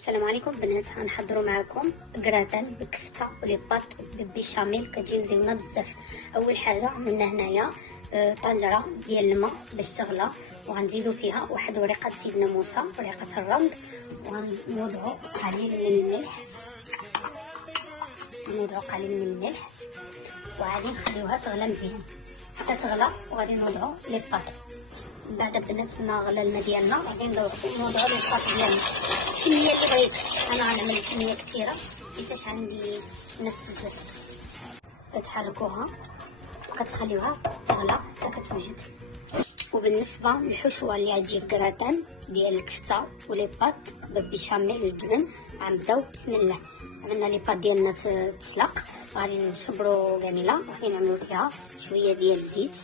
السلام عليكم بنات. غنحضروا معكم كراتان بالكفته ولي باط بالبيشاميل، كتجي مزيونه بزاف. اول حاجه عملنا هنايا طنجره ديال الماء باش تغلى، وغنزيدوا فيها واحد ورقه سيدنا موسى، ورقه الرمل، وغنوضعوا قليل من الملح، وغادي نخليوها تغلى مزيان حتى تغلى، وغادي نوضعوا لي باط. من بعد البنات ما غلى الماء ديالنا غادي نوضعوا لي باط ديالنا كميه اللي بغيتو. انا غنعمل كميه كثيره حيت عندي ناس بزاف. كتحركوها وكتخليوها تغلى حتى كتوجد. وبالنسبه للحشوه اللي غتجي الكراتان ديال الكفته ولي باط بالبيشاميل والجبن، غنبداو بسم الله. عملنا لي باط ديالنا تسلق، غادي نشبرو جميله، وغادي نعملو فيها شويه ديال الزيت،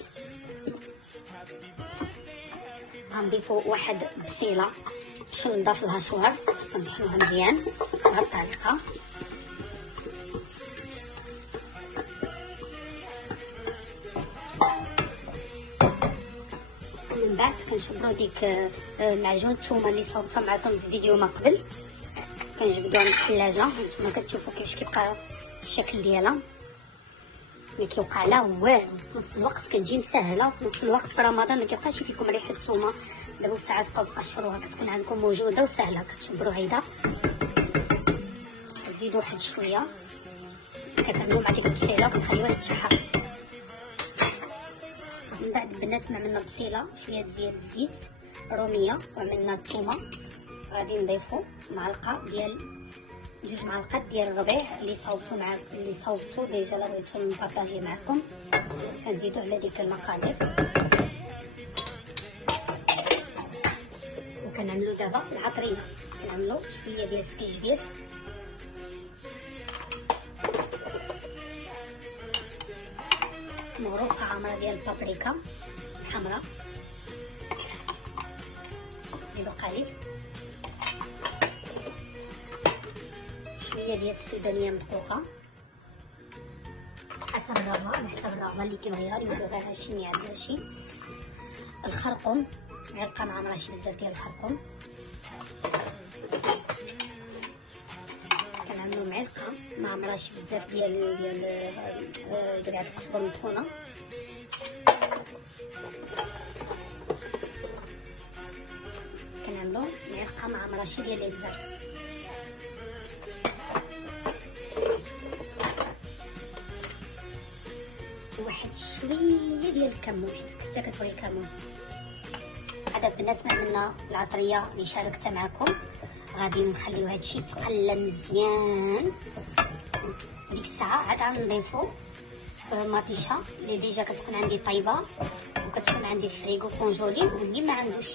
غنضيفو واحد بصيله شلضه في الهشوار، غنطحنوها مزيان بهذه الطريقه. من بعد كنشبرو ديك معجون الثومه اللي صورتها معكم في الفيديو ما قبل، كنجبدوها من الثلاجه. نتوما كتشوفوا كيفاش كيبقى الشكل ديالها، ما كيوقع لا والو، في نفس الوقت كتجي مسهله، وفي نفس الوقت في رمضان ما كيبقاش فيكم ريحه الثومه. دابا ساعات بقاو تقشروها، كتكون عندكم موجوده وسهله. كتشبروا هيدا، كتزيدوا واحد شويه، كتعملوا مع ديك البصيله وكتخليوها تشحر. من بعد البنات ما عملنا بصيله شويه ديال الزيت روميه، وعملنا الثومه، غادي نضيفوا معلقه ديال 2 معالق ديال الربيع اللي صوبتو ديجا، لا بغيتو نبارطاجي معكم. كنزيدو على ديك المقادير، وكنعملو دابا العطريه. كنعملو شويه ديال السكينجبير، مغروفه عامره ديال البابريكا الحمراء، نزيدو قليل، شويه ديال السودانيه مدقوقه حسب الرغبه، على حسب الرغبه اللي كيبغيها، اللي يزيدو غير هادشي ما يعدل شي. الخرقوم معلقه مع ماشي بزاف ديال الخرقوم، كنعملو معلقه مع مراشي بزاف ديال زريعه القزبر مطحونه، كنعملو معلقه مع مراشي ديال الابزار، واحد شويه ديال الكمون حيت كنت كتبغي الكمون. هذا البنات ما عملنا العطريه اللي شاركتها معكم، غادي نخليو هادشي يتقلى مزيان. ديك الساعه عاد غنضيفو مطيشه اللي ديجا كتكون عندي طايبه، وكتكون عندي في فريغو كونجولي، واللي ما عندوش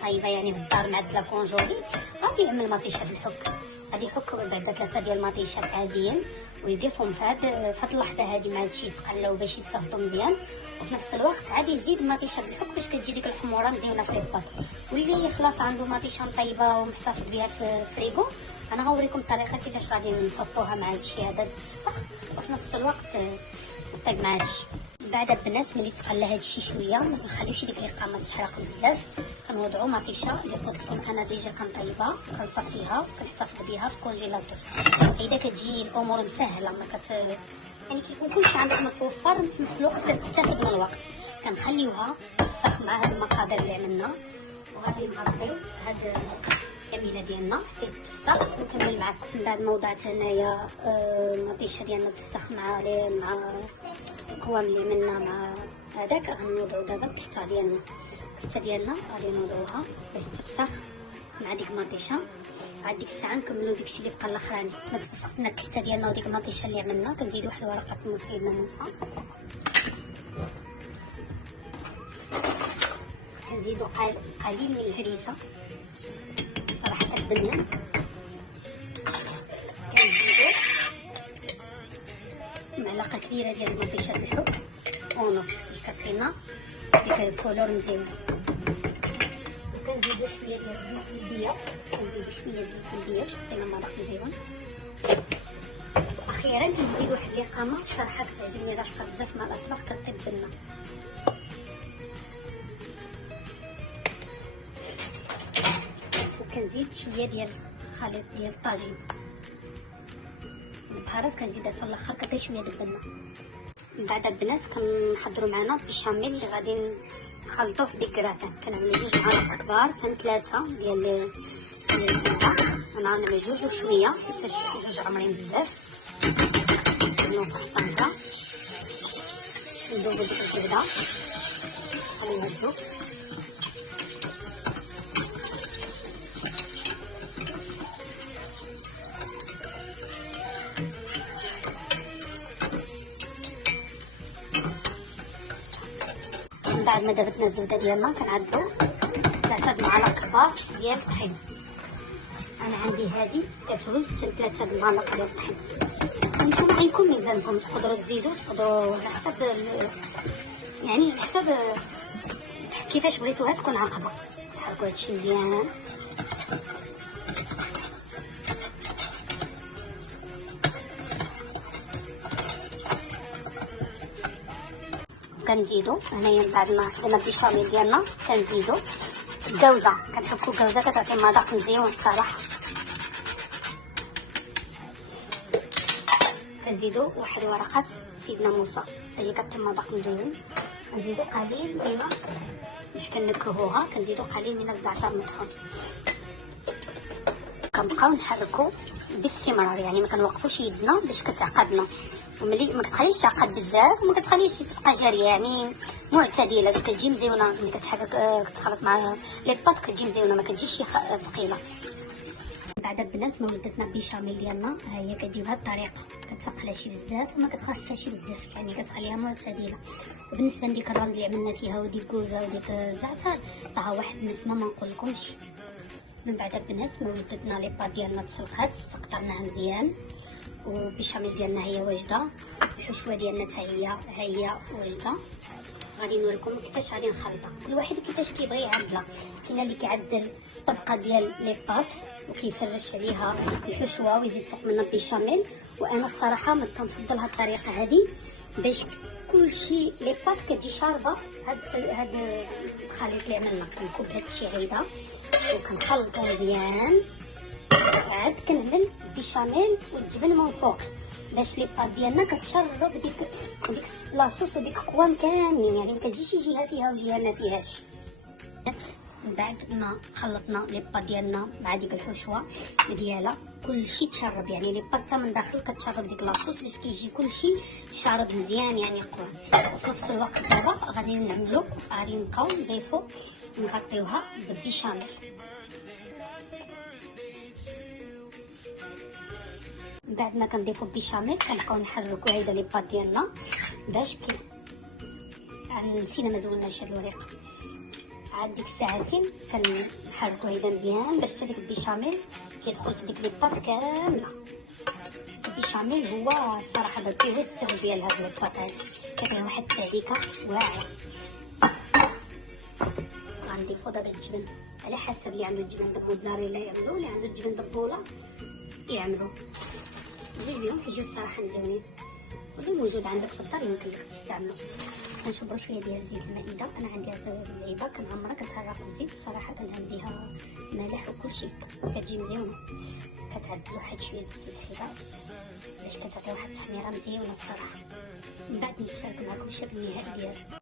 طايبه يعني في الدار معدله كونجولي غادي يعمل مطيشه بالحك. غادي يحك بعدا 3 ديال المطيشات عاديين ويضيفهم في هاد اللحظه هادي مع هادشي يتقلاو باش يصهدوا مزيان، وفي نفس الوقت عادي يزيد مطيشه بالحك باش كتجي ديك الحموره مزيونه في الباط. واللي خلاص عنده مطيشه طيبه ومحتفظ بها في الفريغو، انا غنوريكم الطريقه كيفاش غادي نحطوها مع هادشي هذا تفسخ، وفي نفس الوقت طيب مع هادشي. بعد البنات ملي تقلى هادشي شويه، ما نخليوش ديك الاقامه تحرق بزاف، كنوضعوا مطيشه اللي قلت لكم انا ديجا كنطيبها، كنصفيها وكنحتفظ بها في الكونجيلاتور. هيدا كتجي الامور مسهله، ما يعني كيكون كلشي عندك متوفر، في نفس الوقت كتستافد من الوقت. كنخليوها تفسخ مع هاد المقادير اللي عملنا، وغادي نغطيو هاد الجميله ديالنا حتى تفسخ ونكمل معكم. من بعد ما وضعت هنايا المطيشه ديالنا تفسخ مع القوام اللي عملنا مع هذاك، غنوضعو دابا الكفته ديالنا غادي نوضعوها باش تفسخ مع ديك المطيشه. عاد ديك الساعه نكملوا داكشي اللي بقى الاخراني. ما تفسخت لنا الكفته ديالنا وديك المطيشه اللي عملنا، كنزيدوا واحد ورقه سيدنا موسى، كنزيدوا قليل من الهريسه صراحه كتبنن، كنزيدوا معلقه كبيره ديال المطيشه بالحب ونص باش كتعطينا ديك الكولور مزيان. كنزيدوا شويه ديال الزيت البلديه، باش عطينا مذاق مزيان. اخيرا كنزيد واحد الاقامه صراحه كتعجبني راشقه بزاف مع الاطباق، كطيب بالنا. وكنزيد شويه ديال الخليط ديال الطاجين. البهارات كنزيد حتى الاخر كطيب شويه ديال البنه. من بعد البنات كنحضروا معنا بيشاميل اللي غادي نخلطوه في ديك كراتان. كنعملوا 2 معالق كبار حتى 3 ديال الزبده. انا غنعمل 2 وشويه حتى 2 عمرين بزاف. نوقف الطنجره ندوبو ديك الزبده خليها تذوب. من بعد ما دابتنا الزبده ديالنا كنعدلو 3 معالق كبار ديال الطحين. انا عندي هذه كتهز 3 معالق ديال الطحين. نتوما غيكون ميزانكم، تقدروا تزيدوا تقدروا على حسب يعني على حسب كيفاش بغيتوها تكون عاقبه. تحركوا هادشي مزيان. كنزيدو هنايا من بعد ما حطينا البيشاميل ديالنا كنزيدو الكوزه. كنحكو الكوزه كتعطي مذاق مزيان الصراحه. كنزيدو واحد ورقه سيدنا موسى حتى هي كتعطي مذاق مزيان. كنزيدو قليل من باش كنكهوها، كنزيدو قليل من الزعتر مطحون. كنبقاو نحركو باستمرار، يعني ما كنوقفوش يدنا باش كتعقدنا. وملي ما كتخليش تعقد بزاف وما كتخليش تبقى جاريه، يعني معتدله باش كتجي مزيونه. ملي كتحرك كتخلط مع لي باط كتجي مزيونه، ما كتجيش ثقيله. بعد البنات ما وجدتنا البيشاميل ديالنا ها هي كتجي بهذه الطريقه، كتثقلها شي بزاف وما كتخففهاش بزاف، يعني كتخليها معتدله. وبالنسبه لديك الرند اللي عملنا فيها وديك الكوزه وديك الزعتر راه واحد النسمه ما نقولكمش. من بعد البنات ما وجدتنا لي باط ديالنا تسلخات، قطعناها مزيان والبيشاميل ديالنا هي واجده. الحشوه ديالنا حتى هي واجده. غادي نوريكم كيفاش غادي نخلطها، كل واحد كيفاش كيبغي يعدلها. كاين اللي كيعدل طبقه ديال لي باط وكيفرش عليها الحشوه ويزيد فوق منها البيشاميل. وانا الصراحه ما كنفضل هاد الطريقه هذه باش كلشي لي باط كتجي شاربه هاد الخليط اللي عملنا. كنكب هادشي عيده وكنخلطو مزيان. عاد كنعمل البيشاميل والجبن من فوق باش لي باط ديالنا كتشرب ديك لاصوص وديك القوام كاملين، يعني ما كتجيش جهه فيها وجهه ما فيهاش. من بعد ما خلطنا لي باط ديالنا مع ديك الحشوه ديالها كلشي تشرب، يعني لي باط من داخل كتشرب ديك لاصوص باش كيجي كلشي شارب مزيان يعني قوام. وفي نفس الوقت دابا غادي نبقاو نضيفو نغطيوها بالبيشاميل. بعد ما كنضيفو البيشاميل كنبقاو نحركو هيدا لي باط ديالنا باش نسينا ما زولناش هاد الوريق. عاد ديك الساعتين كنحركو هيدا مزيان باش حتى ديك البيشاميل كيدخل في ديك لي باط كامله. البيشاميل هو الصراحه هذا هو السر ديال هاد لي باط هادي، كيعطيها واحد التعليكه واعره. غنضيفو دابا الجبن على حسب اللي عنده الجبن د موتزاريلا يعملو، اللي عنده الجبن د بوله يعملو. جوج بيهم كيجيو الصراحه مزيانين، واللي موجود عندك في الدار يمكن لك تستعملو. كنشبرو شويه ديال زيت المائده. انا عندي هاد اللعيبه كنعمرها كتهرى في الزيت، الصراحه كندهن بها ملح وكلشي كتجي مزيونه. كتعدلو واحد شويه الزيت حدا باش كتعطي واحد التحميره مزيونه الصراحه. من بعد نتفرج معكم الشكل النهائي ديالو.